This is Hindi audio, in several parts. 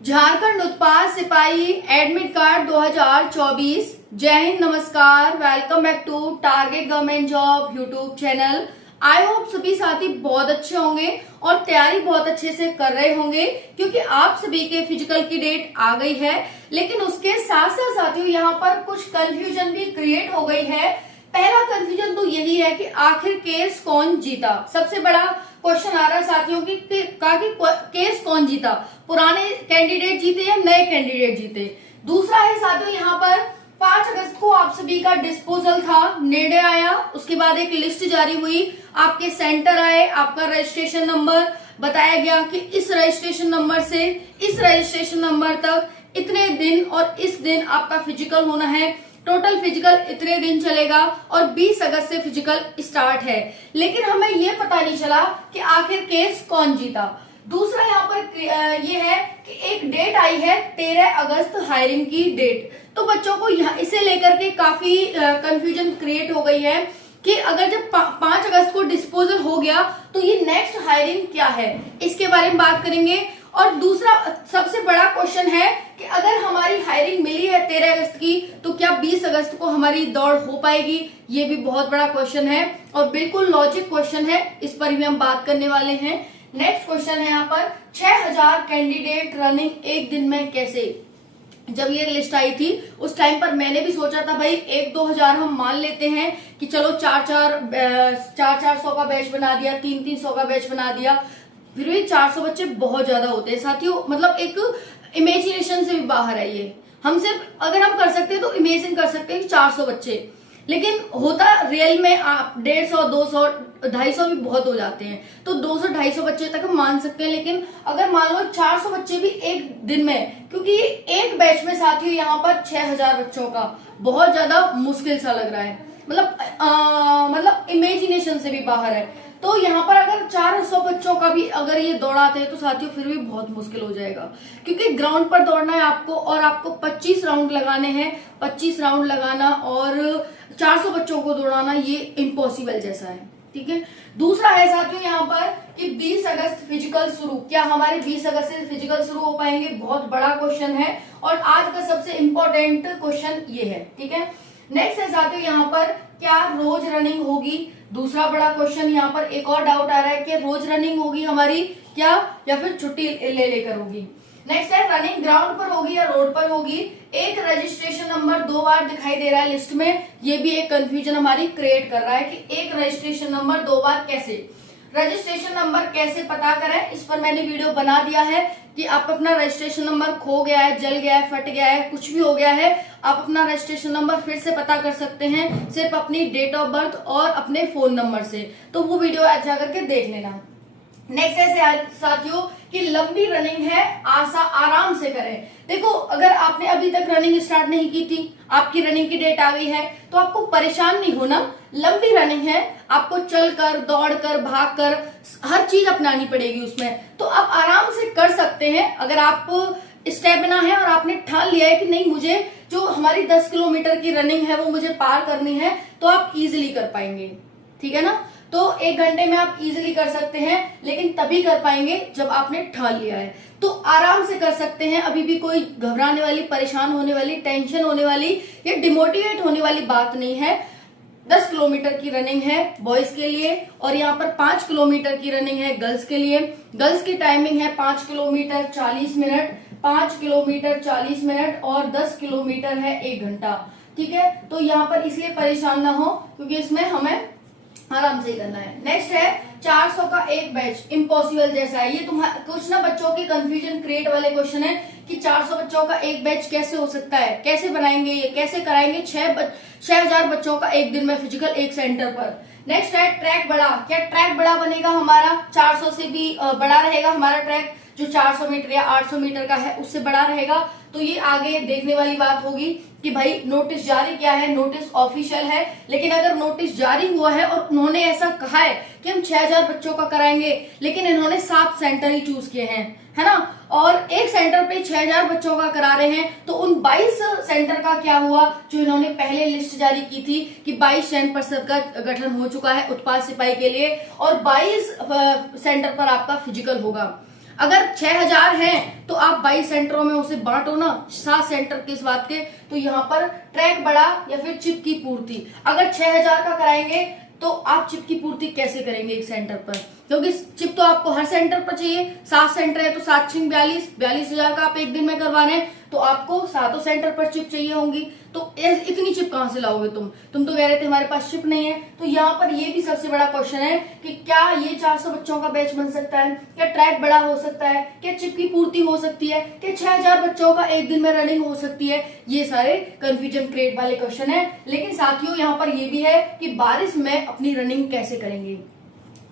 झारखंड उत्पाद सिपाही एडमिट कार्ड 2024। जय हिंद, नमस्कार, welcome back to target government job YouTube channel. I hope सभी साथी बहुत अच्छे होंगे और तैयारी बहुत अच्छे से कर रहे होंगे, क्योंकि आप सभी के फिजिकल की डेट आ गई है। लेकिन उसके साथ साथ साथियों यहाँ पर कुछ कंफ्यूजन भी क्रिएट हो गई है। पहला कंफ्यूजन तो यही है कि आखिर केस कौन जीता। सबसे बड़ा क्वेश्चन आ रहा है साथियों की केस कौन जीता, पुराने कैंडिडेट जीते या नए कैंडिडेट जीते। दूसरा है साथियों यहाँ पर 5 अगस्त को आप सभी का डिस्पोजल था, निर्णय आया, उसके बाद एक लिस्ट जारी हुई, आपके सेंटर आए, आपका रजिस्ट्रेशन नंबर बताया गया कि इस रजिस्ट्रेशन नंबर से इस रजिस्ट्रेशन नंबर तक इतने दिन और इस दिन आपका फिजिकल होना है। टोटल फिजिकल इतने दिन चलेगा और 20 अगस्त से फिजिकल स्टार्ट है। लेकिन हमें ये पता नहीं चला कि आखिर केस कौन जीता। दूसरा यहाँ पर ये है कि एक डेट आई है 13 अगस्त हायरिंग की डेट। तो बच्चों को यहाँ इसे लेकर के काफी कंफ्यूजन क्रिएट हो गई है कि अगर जब 5 अगस्त को डिस्पोजल हो गया तो ये नेक्स्ट हायरिंग क्या है, इसके बारे में बात करेंगे। और दूसरा सबसे बड़ा क्वेश्चन है कि अगर हमारी हायरिंग मिली है 13 अगस्त की तो क्या 20 अगस्त को हमारी दौड़ हो पाएगी, ये भी बहुत बड़ा क्वेश्चन है और बिल्कुल लॉजिक क्वेश्चन है, इस पर भी हम बात करने वाले हैं। नेक्स्ट क्वेश्चन है यहाँ पर 6000 कैंडिडेट रनिंग एक दिन में कैसे। जब ये लिस्ट आई थी उस टाइम पर मैंने भी सोचा था भाई 1-2 हजार हम मान लेते हैं कि चलो 400 का बैच बना दिया, 300 का बैच बना दिया, फिर भी 400 बच्चे बहुत ज्यादा होते हैं साथियों। मतलब एक इमेजिनेशन से भी बाहर है ये। हम सिर्फ अगर हम कर सकते हैं तो इमेजिन कर सकते हैं कि 400 बच्चे, लेकिन होता रियल में आप 150, 200, 250 भी बहुत हो जाते हैं। तो 200-250 बच्चे तक हम मान सकते हैं। लेकिन अगर मान लो 400 बच्चे भी एक दिन में, क्योंकि एक बैच में साथियों यहाँ पर 6000 बच्चों का बहुत ज्यादा मुश्किल सा लग रहा है। मतलब इमेजिनेशन से भी बाहर है। तो यहाँ पर अगर 400 बच्चों का भी अगर ये दौड़ाते हैं तो साथियों फिर भी बहुत मुश्किल हो जाएगा, क्योंकि ग्राउंड पर दौड़ना है आपको और आपको 25 राउंड लगाने हैं। 25 राउंड लगाना और 400 बच्चों को दौड़ाना ये इम्पॉसिबल जैसा है। ठीक है। दूसरा है साथियों यहाँ पर कि 20 अगस्त फिजिकल शुरू, क्या हमारे 20 अगस्त से फिजिकल शुरू हो पाएंगे, बहुत बड़ा क्वेश्चन है और आज का सबसे इम्पोर्टेंट क्वेश्चन ये है। ठीक है। नेक्स्ट है साथियों यहाँ पर क्या रोज रनिंग होगी, दूसरा बड़ा क्वेश्चन। यहाँ पर एक और डाउट आ रहा है कि रोज रनिंग होगी हमारी क्या, या फिर छुट्टी ले लेकर होगी। नेक्स्ट है रनिंग ग्राउंड पर होगी या रोड पर होगी। एक रजिस्ट्रेशन नंबर 2 बार दिखाई दे रहा है लिस्ट में, ये भी एक कंफ्यूजन हमारी क्रिएट कर रहा है कि एक रजिस्ट्रेशन नंबर 2 बार कैसे, रजिस्ट्रेशन नंबर कैसे पता करें। इस पर मैंने वीडियो बना दिया है कि आप अपना रजिस्ट्रेशन नंबर खो गया है, जल गया है, फट गया है, कुछ भी हो गया है, आप अपना रजिस्ट्रेशन नंबर फिर से पता कर सकते हैं सिर्फ अपनी डेट ऑफ बर्थ और अपने फोन नंबर से। तो वो वीडियो अच्छा करके देख लेना। नेक्स्ट है साथियों कि लंबी रनिंग है, आराम से करें। देखो अगर आपने अभी तक रनिंग स्टार्ट नहीं की थी, आपकी रनिंग की डेट आ गई है, तो आपको परेशान नहीं होना। लंबी रनिंग है, आपको चलकर, दौड़कर, भागकर हर चीज अपनानी पड़ेगी उसमें, तो आप आराम से कर सकते हैं। अगर आप स्टेमिना है और आपने ठान लिया है कि नहीं मुझे जो हमारी 10 किलोमीटर की रनिंग है वो मुझे पार करनी है, तो आप इजिली कर पाएंगे। ठीक है ना। तो 1 घंटे में आप इजिली कर सकते हैं, लेकिन तभी कर पाएंगे जब आपने ठान लिया है। तो आराम से कर सकते हैं, अभी भी कोई घबराने वाली, परेशान होने वाली, टेंशन होने वाली या डिमोटिवेट होने वाली बात नहीं है। 10 किलोमीटर की रनिंग है बॉयज के लिए और यहाँ पर 5 किलोमीटर की रनिंग है गर्ल्स के लिए। गर्ल्स की टाइमिंग है 5 किलोमीटर 40 मिनट, 5 किलोमीटर 40 मिनट और 10 किलोमीटर है 1 घंटा। ठीक है। तो यहाँ पर इसलिए परेशान ना हो, क्योंकि इसमें हमें आराम से करना है। नेक्स्ट है 400 का एक बैच, इम्पॉसिबल जैसा है। ये कुछ ना बच्चों की कंफ्यूजन क्रिएट वाले क्वेश्चन है कि 400 बच्चों का एक बैच कैसे हो सकता है, कैसे बनाएंगे, ये कैसे कराएंगे 6000 बच्चों का एक दिन में फिजिकल एक सेंटर पर। नेक्स्ट है ट्रैक बड़ा, क्या ट्रैक बड़ा बनेगा हमारा, 400 से भी बड़ा रहेगा हमारा ट्रैक, जो 400 मीटर या 800 मीटर का है उससे बड़ा रहेगा। तो ये आगे देखने वाली बात होगी कि भाई नोटिस जारी किया है, नोटिस ऑफिशियल है, लेकिन अगर नोटिस जारी हुआ है और उन्होंने ऐसा कहा है कि हम 6000 बच्चों का कराएंगे, लेकिन इन्होंने 7 सेंटर ही चूज किए हैं, है ना, और एक सेंटर पे 6000 बच्चों का करा रहे हैं, तो उन 22 सेंटर का क्या हुआ जो इन्होंने पहले लिस्ट जारी की थी कि 22 सेंटर का गठन हो चुका है उत्पाद सिपाही के लिए और 22 सेंटर पर आपका फिजिकल होगा। अगर 6000 हैं तो आप 22 सेंटरों में उसे बांटो ना, 7 सेंटर किस बात के, तो यहाँ पर ट्रैक बड़ा या फिर चिप की पूर्ति। अगर 6000 का कराएंगे तो आप चिप की पूर्ति कैसे करेंगे एक सेंटर पर, क्योंकि चिप तो आपको हर सेंटर पर चाहिए। 7 सेंटर है तो 7 छिंग 42,000 का आप एक दिन में करवाने हैं, तो आपको 7 सेंटर पर चिप चाहिए होंगी। तो इतनी चिप कहां से लाओगे तुम तो कह रहे थे हमारे पास चिप नहीं है। तो यहाँ पर ये भी सबसे बड़ा क्वेश्चन है कि क्या ये 400 बच्चों का बैच बन सकता है, क्या ट्रैक बड़ा हो सकता है, क्या चिप की पूर्ति हो सकती है, क्या 6000 बच्चों का एक दिन में रनिंग हो सकती है। ये सारे कंफ्यूजन क्रिएट वाले क्वेश्चन है। लेकिन साथियों यहाँ पर ये भी है कि बारिश में अपनी रनिंग कैसे करेंगे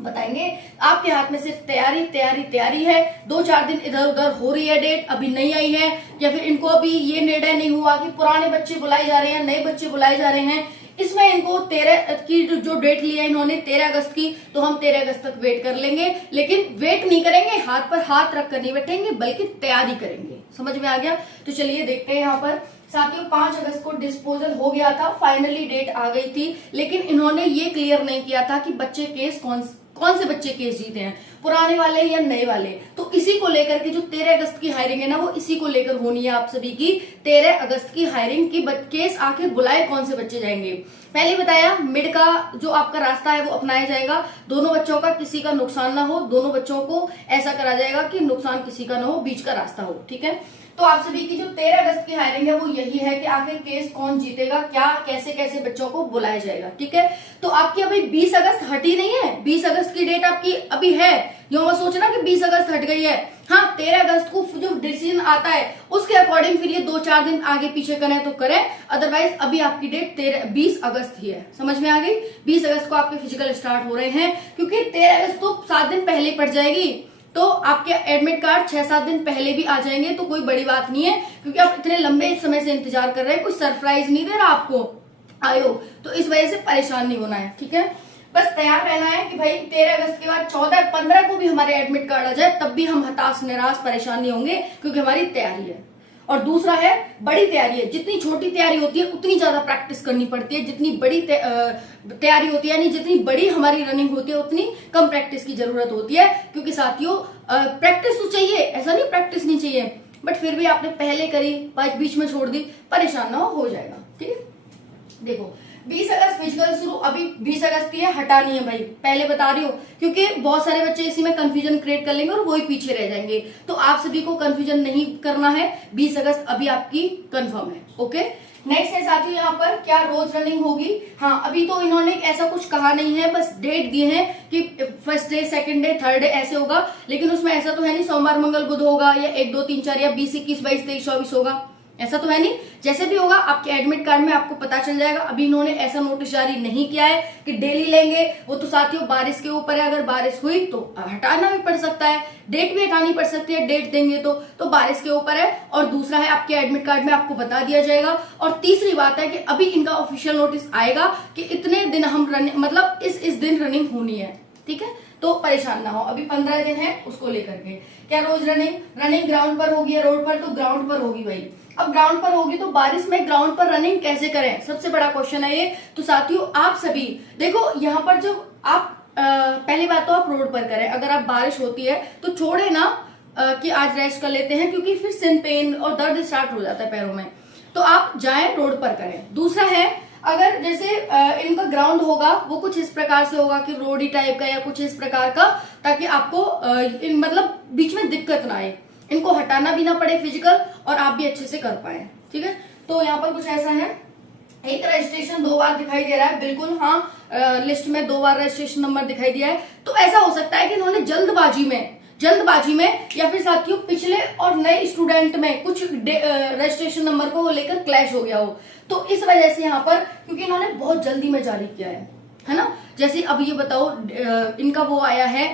बताएंगे। आपके हाथ में सिर्फ तैयारी तैयारी तैयारी है। 2-4 दिन इधर उधर हो रही है, डेट अभी नहीं आई है, या फिर इनको अभी ये निर्णय नहीं हुआ कि पुराने बच्चे बुलाए जा रहे हैं, नए बच्चे बुलाए जा रहे हैं। इसमें इनको 13 की जो डेट लिया है इन्होंने 13 अगस्त की, तो हम 13 अगस्त तक वेट कर लेंगे। लेकिन वेट नहीं करेंगे, हाथ पर हाथ रख कर नहीं बैठेंगे, बल्कि तैयारी करेंगे। समझ में आ गया? तो चलिए देखते हैं। यहाँ पर साथियों 5 अगस्त को डिस्पोजल हो गया था, फाइनली डेट आ गई थी, लेकिन इन्होंने ये क्लियर नहीं किया था कि बच्चे केस कौन से बच्चे केस जीते हैं, पुराने वाले या नए वाले। तो इसी को लेकर के जो 13 अगस्त की हायरिंग है ना, वो इसी को लेकर होनी है आप सभी की। 13 अगस्त की हायरिंग की केस आखिर बुलाए कौन से बच्चे जाएंगे। पहले बताया मिड का जो आपका रास्ता है वो अपनाया जाएगा। दोनों बच्चों का किसी का नुकसान ना हो, दोनों बच्चों को ऐसा करा जाएगा कि नुकसान किसी का ना हो, बीच का रास्ता हो। ठीक है, तो आप सभी की जो 13 अगस्त की हायरिंग है वो यही है कि आखिर केस कौन जीतेगा, क्या कैसे कैसे बच्चों को बुलाया जाएगा। ठीक है, तो आपकी अभी 20 अगस्त हटी नहीं है, 20 अगस्त की डेट आपकी अभी है। जो मैं सोचना कि 20 अगस्त हट गई है, हाँ 13 अगस्त को जो डिसीजन आता है उसके अकॉर्डिंग फिर ये 2-4 दिन आगे पीछे करें तो करें, अदरवाइज अभी आपकी डेट 20 अगस्त ही है। समझ में आ गई? 20 अगस्त को आपके फिजिकल स्टार्ट हो रहे हैं, क्योंकि 13 अगस्त तो 7 दिन पहले पड़ जाएगी, तो आपके एडमिट कार्ड 6-7 दिन पहले भी आ जाएंगे, तो कोई बड़ी बात नहीं है, क्योंकि आप इतने लंबे समय से इंतजार कर रहे हैं, कोई सरप्राइज नहीं दे रहा आपको आयोग, तो इस वजह से परेशान नहीं होना है। ठीक है, बस तैयार रहना है कि भाई 13 अगस्त के बाद 14-15 को भी हमारे एडमिट कार्ड आ जाए, तब भी हम हताश निराश परेशान नहीं होंगे, क्योंकि हमारी तैयारी है। और दूसरा है बड़ी तैयारी है। जितनी छोटी तैयारी होती है उतनी ज्यादा प्रैक्टिस करनी पड़ती है, जितनी बड़ी तैयारी होती है, यानी जितनी बड़ी हमारी रनिंग होती है उतनी कम प्रैक्टिस की जरूरत होती है। क्योंकि साथियों प्रैक्टिस तो चाहिए, ऐसा नहीं प्रैक्टिस नहीं चाहिए, बट फिर भी आपने पहले करी, बीच में छोड़ दी, परेशान ना हो जाएगा। ठीक है, देखो 20 अगस्त फिजिकल शुरू, अभी 20 अगस्त की है, हटानी है भाई, पहले बता रही हूँ, क्योंकि बहुत सारे बच्चे इसी में कंफ्यूजन क्रिएट कर लेंगे और वही पीछे रह जाएंगे। तो आप सभी को कंफ्यूजन नहीं करना है, 20 अगस्त अभी आपकी कंफर्म है। ओके, नेक्स्ट है साथियों यहाँ पर क्या रोज रनिंग होगी। हाँ, अभी तो इन्होंने ऐसा कुछ कहा नहीं है, बस डेट दिए हैं कि first day, second day, third day ऐसे होगा, लेकिन उसमें ऐसा तो है नहीं सोमवार मंगल बुध होगा या 1 2 3 4 या 20 21 22 23 24 होगा, ऐसा तो है नहीं। जैसे भी होगा आपके एडमिट कार्ड में आपको पता चल जाएगा। अभी इन्होंने ऐसा नोटिस जारी नहीं किया है कि डेली लेंगे, वो तो साथियों बारिश के ऊपर है, अगर बारिश हुई तो हटाना भी पड़ सकता है, डेट भी हटानी पड़ सकती है, डेट देंगे तो बारिश के ऊपर है। और दूसरा है आपके एडमिट कार्ड में आपको बता दिया जाएगा। और तीसरी बात है कि अभी इनका ऑफिशियल नोटिस आएगा कि इतने दिन हम रनिंग, मतलब इस दिन रनिंग होनी है। ठीक है, तो परेशान ना हो, अभी 15 दिन है उसको लेकर के। क्या रोज रनिंग ग्राउंड पर होगी या रोड पर? तो ग्राउंड पर होगी भाई। अब ग्राउंड पर होगी तो बारिश में ग्राउंड पर रनिंग कैसे करें, सबसे बड़ा क्वेश्चन है ये। तो साथियों आप सभी देखो, यहाँ पर जो आप पहली बात तो आप रोड पर करें। अगर आप बारिश होती है तो छोड़े ना कि आज रेस्ट कर लेते हैं, क्योंकि फिर सिन पेन और दर्द स्टार्ट हो जाता है पैरों में, तो आप जाएं रोड पर करें। दूसरा है अगर जैसे इनका ग्राउंड होगा वो कुछ इस प्रकार से होगा कि रोडी टाइप का या कुछ इस प्रकार का, ताकि आपको मतलब बीच में दिक्कत ना आए, इनको हटाना भी ना पड़े फिजिकल और आप भी अच्छे से कर पाए। ठीक है, तो यहाँ पर कुछ ऐसा है। एक रजिस्ट्रेशन 2 बार दिखाई दे रहा है, बिल्कुल हाँ, लिस्ट में 2 बार रजिस्ट्रेशन नंबर दिखाई दिया है। तो ऐसा हो सकता है कि इन्होंने जल्दबाजी में या फिर साथियों पिछले और नए स्टूडेंट में कुछ रजिस्ट्रेशन नंबर को लेकर क्लैश हो गया हो, तो इस वजह से यहाँ पर, क्योंकि इन्होंने बहुत जल्दी में जारी किया है ना। जैसे अब ये बताओ, इनका वो आया है,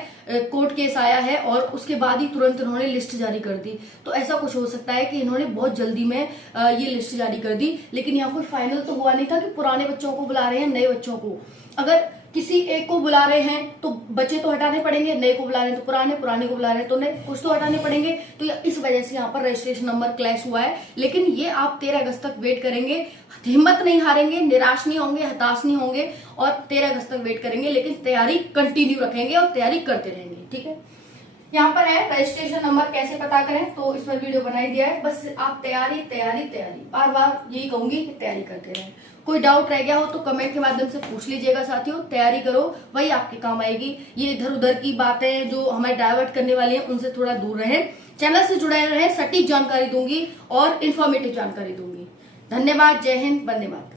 कोर्ट केस आया है और उसके बाद ही तुरंत इन्होंने लिस्ट जारी कर दी। तो ऐसा कुछ हो सकता है कि इन्होंने बहुत जल्दी में ये लिस्ट जारी कर दी, लेकिन यहाँ कोई फाइनल तो हुआ नहीं था कि पुराने बच्चों को बुला रहे हैं नए बच्चों को। अगर किसी एक को बुला रहे हैं तो बच्चे तो हटाने पड़ेंगे, नए को बुला रहे हैं तो पुराने को बुला रहे हैं तो नए, कुछ तो हटाने पड़ेंगे। तो इस वजह से यहाँ पर रजिस्ट्रेशन नंबर क्लैश हुआ है। लेकिन ये आप 13 अगस्त तक वेट करेंगे, हिम्मत नहीं हारेंगे, निराश नहीं होंगे, हताश नहीं होंगे और 13 अगस्त तक वेट करेंगे, लेकिन तैयारी कंटिन्यू रखेंगे और तैयारी करते रहेंगे। ठीक है, यहाँ पर है रजिस्ट्रेशन नंबर कैसे पता करें, तो इस पर वीडियो बनाई दिया है। बस आप तैयारी तैयारी तैयारी, बार बार यही कहूंगी कि तैयारी करते रहें। कोई डाउट रह गया हो तो कमेंट के माध्यम से पूछ लीजिएगा साथियों। तैयारी करो, वही आपके काम आएगी। ये इधर उधर की बातें जो हमें डाइवर्ट करने वाली हैं उनसे थोड़ा दूर रहें। चैनल से जुड़े रहें, सटीक जानकारी दूंगी और इन्फॉर्मेटिव जानकारी दूंगी। धन्यवाद। जय हिंद, वंदे मातरम।